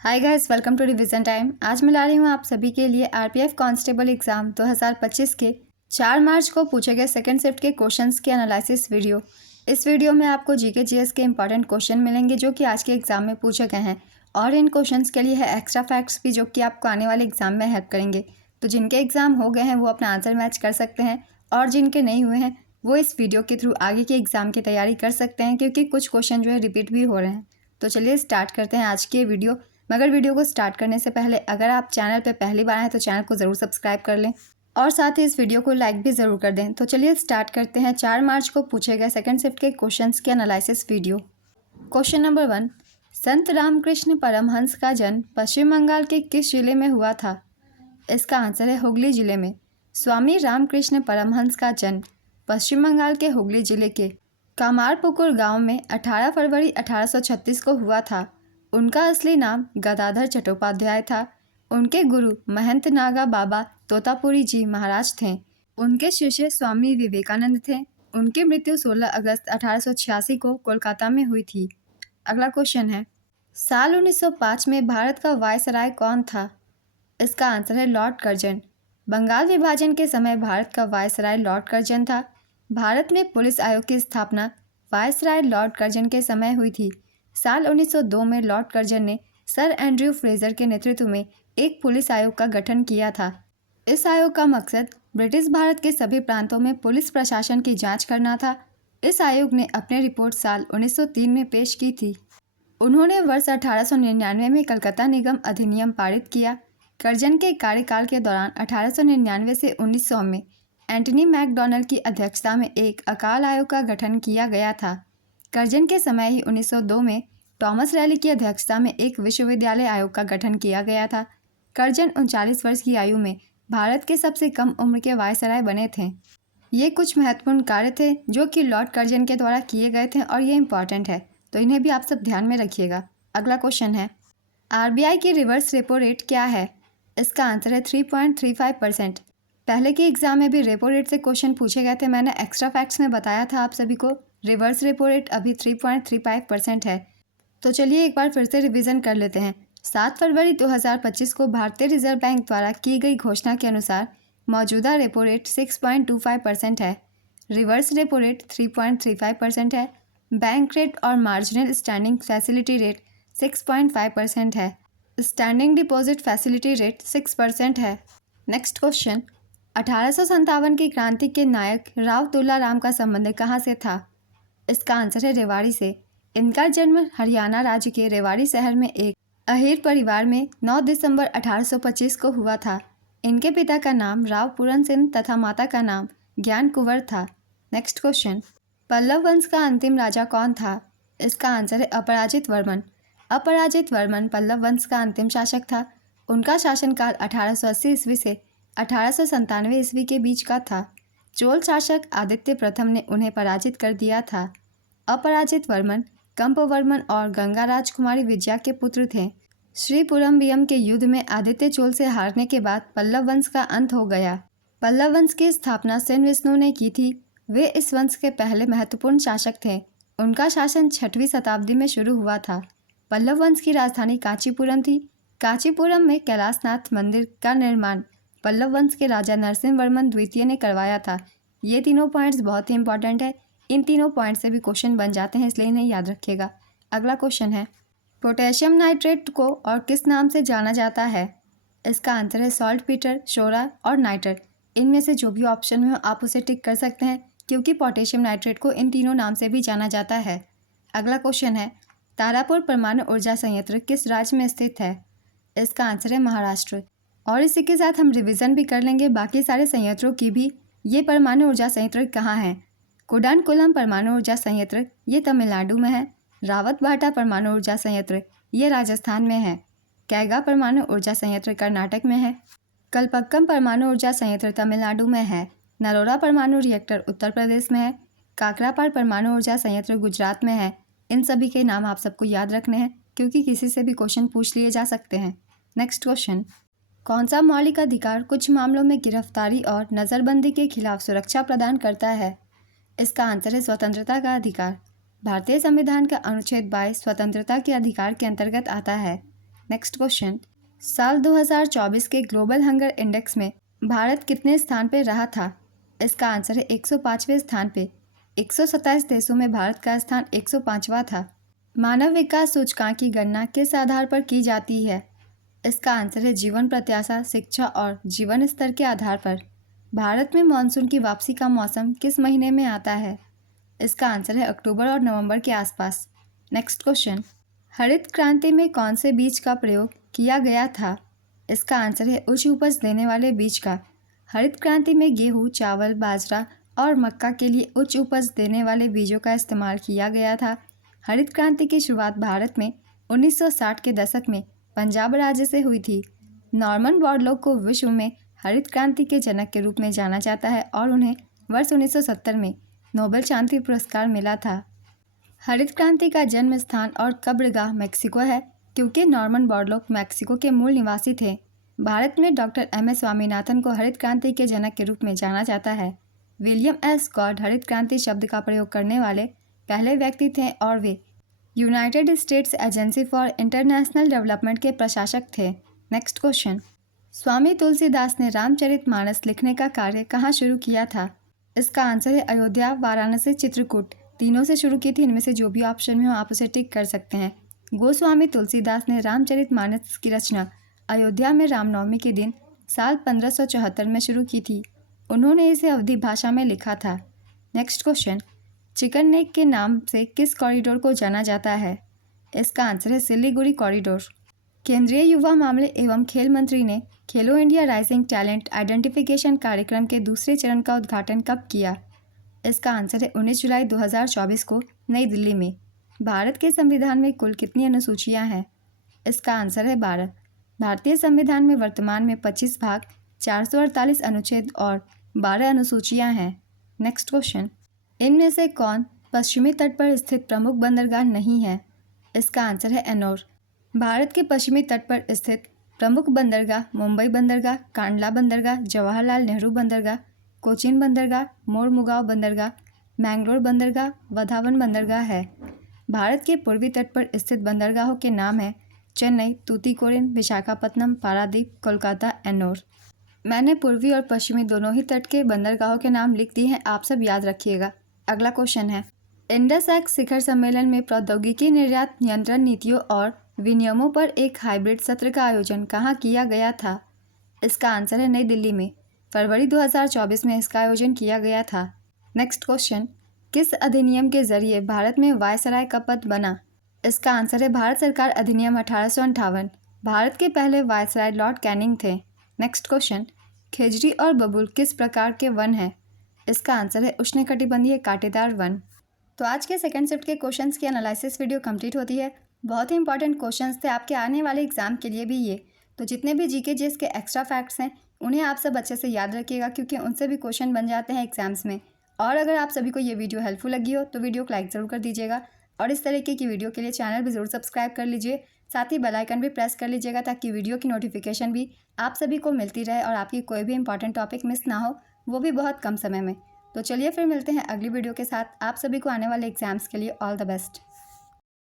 Hi guys, welcome to revision time. आज मैं ला रही हूँ आप सभी के लिए आरपीएफ कांस्टेबल एग्जाम 2025 के 4 मार्च को पूछे गए सेकंड शिफ्ट के क्वेश्चंस के एनालिसिस वीडियो। इस वीडियो में आपको जीके जीएस के इंपॉर्टेंट क्वेश्चन मिलेंगे जो कि आज के एग्जाम में पूछे गए हैं, और इन क्वेश्चंस के लिए है एक्स्ट्रा फैक्ट्स भी जो कि आपको आने वाले एग्जाम में हेल्प करेंगे। तो जिनके एग्जाम हो गए हैं वो अपना आंसर मैच कर सकते हैं, और जिनके नहीं हुए हैं वो इस वीडियो के थ्रू आगे के एग्जाम की तैयारी कर सकते हैं, क्योंकि कुछ क्वेश्चन जो है रिपीट भी हो रहे हैं। तो चलिए स्टार्ट करते हैं आज की वीडियो। मगर वीडियो को स्टार्ट करने से पहले अगर आप चैनल पर पहली बार आए तो चैनल को ज़रूर सब्सक्राइब कर लें, और साथ ही इस वीडियो को लाइक भी ज़रूर कर दें। तो चलिए स्टार्ट करते हैं 4 मार्च को पूछे गए सेकंड शिफ्ट के क्वेश्चंस के एनालिसिस वीडियो। क्वेश्चन नंबर 1, संत रामकृष्ण परमहंस का जन्म पश्चिम बंगाल के किस जिले में हुआ था? इसका आंसर है हुगली जिले में। स्वामी रामकृष्ण परमहंस का जन्म पश्चिम बंगाल के हुगली जिले के कामारपुकुर गांव में 18 फरवरी 1836 को हुआ था। उनका असली नाम गदाधर चट्टोपाध्याय था। उनके गुरु महंत नागा बाबा तोतापुरी जी महाराज थे। उनके शिष्य स्वामी विवेकानंद थे। उनकी मृत्यु 16 अगस्त 1886 को कोलकाता में हुई थी। अगला क्वेश्चन है, साल 1905 में भारत का वायसराय कौन था? इसका आंसर है लॉर्ड कर्जन। बंगाल विभाजन के समय भारत का वायसराय लॉर्ड कर्जन था। भारत में पुलिस आयोग की स्थापना वायसराय लॉर्ड कर्जन के समय हुई थी। साल 1902 में लॉर्ड कर्जन ने सर एंड्रयू फ्रेजर के नेतृत्व में एक पुलिस आयोग का गठन किया था। इस आयोग का मकसद ब्रिटिश भारत के सभी प्रांतों में पुलिस प्रशासन की जांच करना था। इस आयोग ने अपनी रिपोर्ट साल 1903 में पेश की थी। उन्होंने वर्ष 1899 में कलकत्ता निगम अधिनियम पारित किया। कर्जन के कार्यकाल के दौरान 1899 से 1900 में एंटनी मैकडॉनल्ड की अध्यक्षता में एक अकाल आयोग का गठन किया गया था। कर्जन के समय ही 1902 में टॉमस रैली की अध्यक्षता में एक विश्वविद्यालय आयोग का गठन किया गया था। कर्जन 39 वर्ष की आयु में भारत के सबसे कम उम्र के वायसराय बने थे। ये कुछ महत्वपूर्ण कार्य थे जो कि लॉर्ड कर्जन के द्वारा किए गए थे, और ये इम्पॉर्टेंट है, तो इन्हें भी आप सब ध्यान में रखिएगा। अगला क्वेश्चन है, आरबीआई की रिवर्स रेपो रेट क्या है? इसका आंसर है 3.35%। पहले के एग्जाम में भी रेपो रेट से क्वेश्चन पूछे गए थे। मैंने एक्स्ट्रा फैक्ट्स में बताया था आप सभी को रिवर्स रेपो रेट अभी 3.35% है। तो चलिए एक बार फिर से रिवीजन कर लेते हैं। 7 फरवरी 2025 को भारतीय रिजर्व बैंक द्वारा की गई घोषणा के अनुसार मौजूदा रेपो रेट 6.25% है। रिवर्स रेपो रेट 3.35% है। बैंक रेट और मार्जिनल स्टैंडिंग फैसिलिटी रेट 6.5% है। स्टैंडिंग डिपॉजिट फैसिलिटी रेट 6% है। नेक्स्ट क्वेश्चन, 1857 की क्रांति के नायक राव तुलाराम का संबंध कहाँ से था? इसका आंसर है रेवाड़ी से। इनका जन्म हरियाणा राज्य के रेवाड़ी शहर में एक अहीर परिवार में 9 दिसंबर 1825 को हुआ था। इनके पिता का नाम राव पूरन सिंह तथा माता का नाम ज्ञान कुंवर था। नेक्स्ट क्वेश्चन, पल्लव वंश का अंतिम राजा कौन था? इसका आंसर है अपराजित वर्मन। अपराजित वर्मन पल्लव वंश का अंतिम शासक था। उनका शासनकाल 1880 ईस्वी से 1897 ईस्वी के बीच का था। चोल शासक आदित्य प्रथम ने उन्हें पराजित कर दिया था। अपराजित वर्मन कंपवर्मन और गंगा राजकुमारी विजया के पुत्र थे। श्रीपुरम्बियम के युद्ध में आदित्य चोल से हारने के बाद पल्लव वंश का अंत हो गया। पल्लव वंश की स्थापना सेन विष्णु ने की थी। वे इस वंश के पहले महत्वपूर्ण शासक थे। उनका शासन 6वीं शताब्दी में शुरू हुआ था। पल्लव वंश की राजधानी कांचीपुरम थी। कांचीपुरम में कैलाशनाथ मंदिर का निर्माण पल्लव वंश के राजा नरसिंह वर्मन द्वितीय ने करवाया था। ये तीनों पॉइंट्स बहुत ही इंपॉर्टेंट है। इन तीनों पॉइंट से भी क्वेश्चन बन जाते हैं, इसलिए इन्हें याद रखिएगा। अगला क्वेश्चन है, पोटेशियम नाइट्रेट को और किस नाम से जाना जाता है? इसका आंसर है सॉल्ट पीटर, शोरा और नाइट्रेट। इनमें से जो भी ऑप्शन में हो आप उसे टिक कर सकते हैं, क्योंकि पोटेशियम नाइट्रेट को इन तीनों नाम से भी जाना जाता है। अगला क्वेश्चन है, तारापुर परमाणु ऊर्जा संयंत्र किस राज्य में स्थित है? इसका आंसर है महाराष्ट्र। और इसी के साथ हम रिवीजन भी कर लेंगे बाकी सारे संयंत्रों की भी। ये परमाणु ऊर्जा संयंत्र कहाँ है? कुडानकुलम परमाणु ऊर्जा संयंत्र ये तमिलनाडु में है। रावतभाटा परमाणु ऊर्जा संयंत्र ये राजस्थान में है। कैगा परमाणु ऊर्जा संयंत्र कर्नाटक में है। कलपक्कम परमाणु ऊर्जा संयंत्र तमिलनाडु में है। नरोरा परमाणु रिएक्टर उत्तर प्रदेश में है। काकरापार परमाणु ऊर्जा संयंत्र गुजरात में है। इन सभी के नाम आप सबको याद रखने हैं, क्योंकि किसी से भी क्वेश्चन पूछ लिए जा सकते हैं। नेक्स्ट क्वेश्चन, कौन सा मौलिक अधिकार कुछ मामलों में गिरफ्तारी और नज़रबंदी के खिलाफ सुरक्षा प्रदान करता है? इसका आंसर है स्वतंत्रता का अधिकार। भारतीय संविधान का अनुच्छेद 22 स्वतंत्रता के अधिकार के अंतर्गत आता है। नेक्स्ट क्वेश्चन, साल 2024 के ग्लोबल हंगर इंडेक्स में भारत कितने स्थान पर रहा था? इसका आंसर है 105वें स्थान पे। 127 देशों में भारत का स्थान 105वां था। मानव विकास सूचकांक की गणना किस आधार पर की जाती है? इसका आंसर है जीवन प्रत्याशा, शिक्षा और जीवन स्तर के आधार पर। भारत में मानसून की वापसी का मौसम किस महीने में आता है? इसका आंसर है अक्टूबर और नवंबर के आसपास। नेक्स्ट क्वेश्चन, हरित क्रांति में कौन से बीज का प्रयोग किया गया था? इसका आंसर है उच्च उपज देने वाले बीज का। हरित क्रांति में गेहूँ, चावल, बाजरा और मक्का के लिए उच्च उपज देने वाले बीजों का इस्तेमाल किया गया था। हरित क्रांति की शुरुआत भारत में 1960 के दशक में पंजाब राज्य से हुई थी। नॉर्मन बोरलॉग को विश्व में हरित क्रांति के जनक के रूप में जाना जाता है और उन्हें वर्ष 1970 में नोबेल शांति पुरस्कार मिला था। हरित क्रांति का जन्म स्थान और कब्रगाह मेक्सिको है, क्योंकि नॉर्मन बोरलॉग मेक्सिको के मूल निवासी थे। भारत में डॉक्टर एम.एस. स्वामीनाथन को हरित क्रांति के जनक के रूप में जाना जाता है। William S. स्कॉट हरित क्रांति शब्द का प्रयोग करने वाले पहले व्यक्ति थे और वे United States Agency for International Development के प्रशासक थे। नेक्स्ट क्वेश्चन, स्वामी तुलसीदास ने रामचरितमानस लिखने का कार्य कहाँ शुरू किया था? इसका आंसर है अयोध्या, वाराणसी, चित्रकूट। तीनों से शुरू की थी। इनमें से जो भी ऑप्शन में हो आप उसे टिक कर सकते हैं। गोस्वामी तुलसीदास ने रामचरितमानस की रचना अयोध्या में रामनवमी के दिन साल 1574 में शुरू की थी। उन्होंने इसे अवधी भाषा में लिखा था। नेक्स्ट क्वेश्चन, चिकन नेक के नाम से किस कॉरिडोर को जाना जाता है? इसका आंसर है सिलीगुड़ी कॉरिडोर। केंद्रीय युवा मामले एवं खेल मंत्री ने खेलो इंडिया राइजिंग टैलेंट आइडेंटिफिकेशन कार्यक्रम के दूसरे चरण का उद्घाटन कब किया? इसका आंसर है 19 जुलाई 2024 को नई दिल्ली में। भारत के संविधान में कुल कितनी अनुसूचियां हैं? इसका आंसर है 12। भारतीय संविधान में वर्तमान में 25 भाग, 448 अनुच्छेद और 12 अनुसूचियां हैं। नेक्स्ट क्वेश्चन, इनमें से कौन पश्चिमी तट पर स्थित प्रमुख बंदरगाह नहीं है? इसका आंसर है एनोर। भारत के पश्चिमी तट पर स्थित प्रमुख बंदरगाह मुंबई बंदरगाह, कांडला बंदरगाह, जवाहरलाल नेहरू बंदरगाह, कोचीन बंदरगाह, मोरमुगांव बंदरगाह, मैंगलोर बंदरगाह, वधावन बंदरगाह है। भारत के पूर्वी तट पर स्थित बंदरगाहों के नाम हैं चेन्नई, तूतीकोरिन, विशाखापत्तनम, पारादीप, कोलकाता, एन्नोर। मैंने पूर्वी और पश्चिमी दोनों ही तट के बंदरगाहों के नाम लिख दिए हैं, आप सब याद रखिएगा। अगला क्वेश्चन है, इंडस एक्ट शिखर सम्मेलन में प्रौद्योगिकी निर्यात नियंत्रण नीतियों और विनियमों पर एक हाइब्रिड सत्र का आयोजन कहाँ किया गया था? इसका आंसर है नई दिल्ली में। फरवरी 2024 में इसका आयोजन किया गया था। नेक्स्ट क्वेश्चन, किस अधिनियम के जरिए भारत में वायसराय का पद बना? इसका आंसर है भारत सरकार अधिनियम 1858। भारत के पहले वायसराय लॉर्ड कैनिंग थे। नेक्स्ट क्वेश्चन, खिजड़ी और बबूल किस प्रकार के वन हैं? इसका आंसर है उष्णकटिबंधीय कांटेदार वन। तो आज के सेकंड शिफ्ट के क्वेश्चंस की एनालिसिस वीडियो कंप्लीट होती है। बहुत ही इंपॉर्टेंट क्वेश्चंस थे आपके आने वाले एग्जाम के लिए भी ये। तो जितने भी जीके जीएस के एक्स्ट्रा फैक्ट्स हैं उन्हें आप सब अच्छे से याद रखिएगा, क्योंकि उनसे भी क्वेश्चन बन जाते हैं एग्जाम्स में। और अगर आप सभी को ये वीडियो हेल्पफुल लगी हो तो वीडियो को लाइक ज़रूर कर दीजिएगा और इस तरीके की वीडियो के लिए चैनल भी ज़रूर सब्सक्राइब कर लीजिए। साथ ही बेल आइकन भी प्रेस कर लीजिएगा ताकि वीडियो की नोटिफिकेशन भी आप सभी को मिलती रहे और आपकी कोई भी इंपॉर्टेंट टॉपिक मिस ना हो, वो भी बहुत कम समय में। तो चलिए फिर मिलते हैं अगली वीडियो के साथ। आप सभी को आने वाले एग्जाम्स के लिए ऑल द बेस्ट।